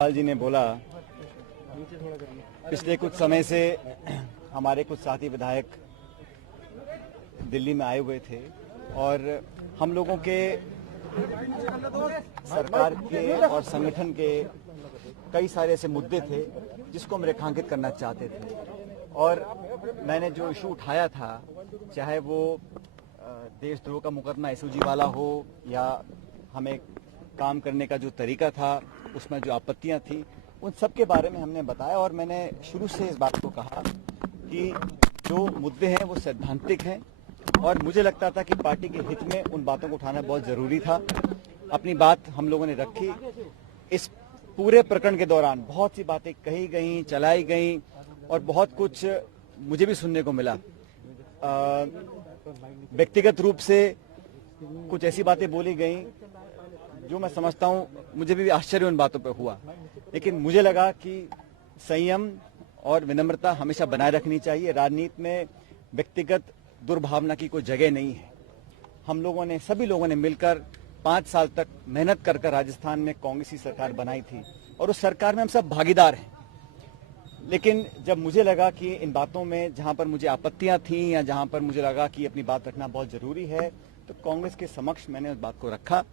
लाल जी ने बोला, पिछले कुछ समय से हमारे कुछ साथी विधायक दिल्ली में आए हुए थे और हम लोगों के सरकार के और संगठन के कई सारे ऐसे मुद्दे थे जिसको हम रेखांकित करना चाहते थे। और मैंने जो इशू उठाया था, चाहे वो देशद्रोह का मुकदमा एसओजी वाला हो या हमें काम करने का जो तरीका था उसमें जो आपत्तियां थी, उन सब के बारे में हमने बताया। और मैंने शुरू से इस बात को कहा कि जो मुद्दे हैं वो सैद्धांतिक हैं और मुझे लगता था कि पार्टी के हित में उन बातों को उठाना बहुत जरूरी था। अपनी बात हम लोगों ने रखी। इस पूरे प्रकरण के दौरान बहुत सी बातें कही गई, चलाई गई और बहुत कुछ मुझे भी सुनने को मिला। व्यक्तिगत रूप से कुछ ऐसी बातें बोली गई जो मैं समझता हूं मुझे भी आश्चर्य उन बातों पर हुआ, लेकिन मुझे लगा कि संयम और विनम्रता हमेशा बनाए रखनी चाहिए। राजनीति में व्यक्तिगत दुर्भावना की कोई जगह नहीं है। हम लोगों ने, सभी लोगों ने मिलकर 5 साल तक मेहनत कर राजस्थान में कांग्रेस की सरकार बनाई थी और उस सरकार में हम सब भागीदार हैं। लेकिन जब मुझे लगा कि इन बातों में जहां पर मुझे आपत्तियां थी या जहां पर मुझे लगा कि अपनी बात रखना बहुत जरूरी है, तो कांग्रेस के समक्ष मैंने उस बात को रखा।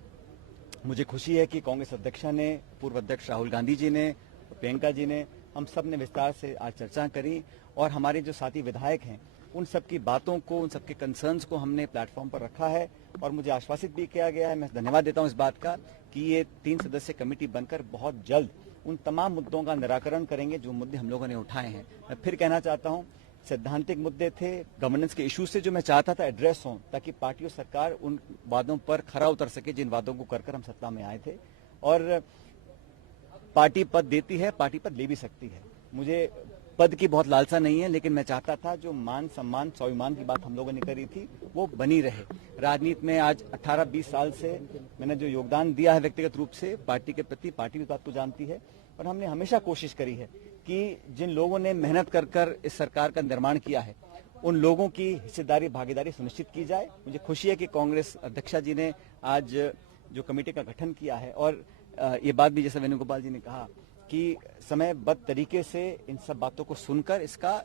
मुझे खुशी है कि कांग्रेस अध्यक्षा ने, पूर्व अध्यक्ष राहुल गांधी जी ने, प्रियंका जी ने, हम सब ने विस्तार से आज चर्चा करी और हमारे जो साथी विधायक हैं उन सब की बातों को, उन सबके कंसर्न्स को हमने प्लेटफॉर्म पर रखा है और मुझे आश्वासित भी किया गया है। मैं धन्यवाद देता हूं इस बात का कि ये 3 सदस्य कमेटी बनकर बहुत जल्द उन तमाम मुद्दों का निराकरण करेंगे जो मुद्दे हम लोगों ने उठाए हैं। मैं फिर कहना चाहता हूं, सैद्धांतिक मुद्दे थे, गवर्नेंस के इश्यूज से जो मैं चाहता था एड्रेस हों, ताकि पार्टी और सरकार उन वादों पर खरा उतर सके जिन वादों को कर हम सत्ता में आए थे। और पार्टी पद देती है, पार्टी पद ले भी सकती है। मुझे पद की बहुत लालसा नहीं है, लेकिन मैं चाहता था जो मान सम्मान स्वाभिमान की बात हम लोगों ने करी थी वो बनी रहे। राजनीति में आज 18-20 साल से मैंने जो योगदान दिया है व्यक्तिगत रूप से पार्टी के प्रति, पार्टी भी बात को जानती है और हमने हमेशा कोशिश करी है कि जिन लोगों ने मेहनत कर इस सरकार का निर्माण किया है उन लोगों की हिस्सेदारी, भागीदारी सुनिश्चित की जाए। मुझे खुशी है कि कांग्रेस अध्यक्षा जी ने आज जो कमेटी का गठन किया है और ये बात भी जैसा वेणुगोपाल जी ने कहा कि समयबद्ध तरीके से इन सब बातों को सुनकर इसका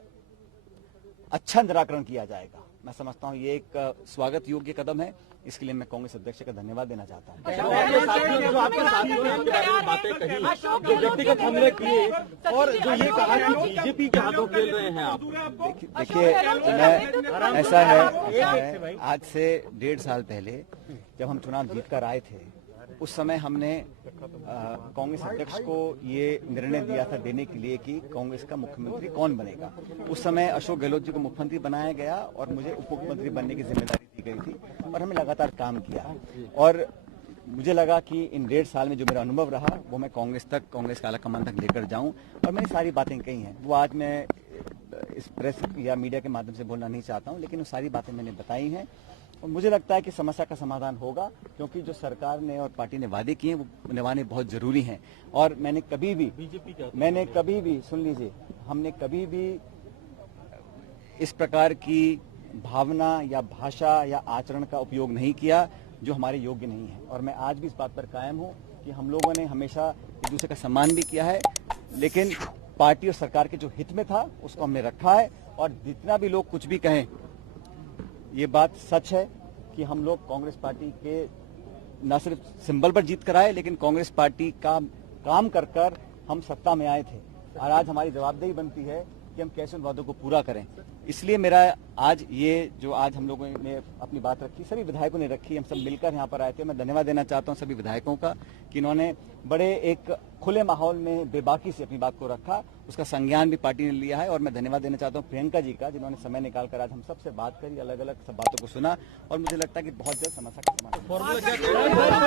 अच्छा निराकरण किया जाएगा। मैं समझता हूं ये एक स्वागत योग्य कदम है। इसके लिए मैं कांग्रेस अध्यक्ष का धन्यवाद देना चाहता हूं। जो व्यक्तिगत हमले किए और जो ये कहा कि बीजेपी के हाथों खेल रहे हैं आप। देखिए, मैं ऐसा है, आज से 1.5 साल पहले जब हम चुनाव जीत कर आए थे उस समय हमने कांग्रेस अध्यक्ष को ये निर्णय दिया था देने के लिए कि कांग्रेस का मुख्यमंत्री कौन बनेगा। उस समय अशोक गहलोत जी को मुख्यमंत्री बनाया गया और मुझे उप मुख्यमंत्री बनने की जिम्मेदारी दी गई थी और हमने लगातार काम किया। और मुझे लगा कि इन 1.5 साल में जो मेरा अनुभव रहा वो मैं कांग्रेस तक, कांग्रेस का आला कमान तक लेकर जाऊं। और मैंने सारी बातें कही हैं, वो आज मैं इस प्रेस या मीडिया के माध्यम से बोलना नहीं चाहता हूं, लेकिन वो सारी बातें मैंने बताई हैं और मुझे लगता है कि समस्या का समाधान होगा, क्योंकि जो सरकार ने और पार्टी ने वादे किए हैं वो निभाने बहुत जरूरी हैं। और मैंने कभी भी सुन लीजिए, हमने कभी भी इस प्रकार की भावना या भाषा या आचरण का उपयोग नहीं किया जो हमारे योग्य नहीं है। और मैं आज भी इस बात पर कायम हूं कि हम लोगों ने हमेशा एक दूसरे का सम्मान भी किया है, लेकिन पार्टी और सरकार के जो हित में था उसको हमने रखा है। और जितना भी लोग कुछ भी कहें, ये बात सच है कि हम लोग कांग्रेस पार्टी के न सिर्फ सिंबल पर जीत कर आए, लेकिन कांग्रेस पार्टी का काम कर हम सत्ता में आए थे और आज हमारी जवाबदेही बनती है कि हम कैसे उन वादों को पूरा करें। इसलिए मेरा आज ये जो आज हम लोगों ने अपनी बात रखी, सभी विधायकों ने रखी, हम सब मिलकर यहाँ पर आए थे। मैं धन्यवाद देना चाहता हूँ सभी विधायकों का कि इन्होंने बड़े एक खुले माहौल में बेबाकी से अपनी बात को रखा, उसका संज्ञान भी पार्टी ने लिया है। और मैं धन्यवाद देना चाहता हूँ प्रियंका जी का, जिन्होंने समय निकालकर आज हम सबसे बात करी, अलग अलग सब बातों को सुना और मुझे लगता है कि बहुत जल्द समस्या का समाधान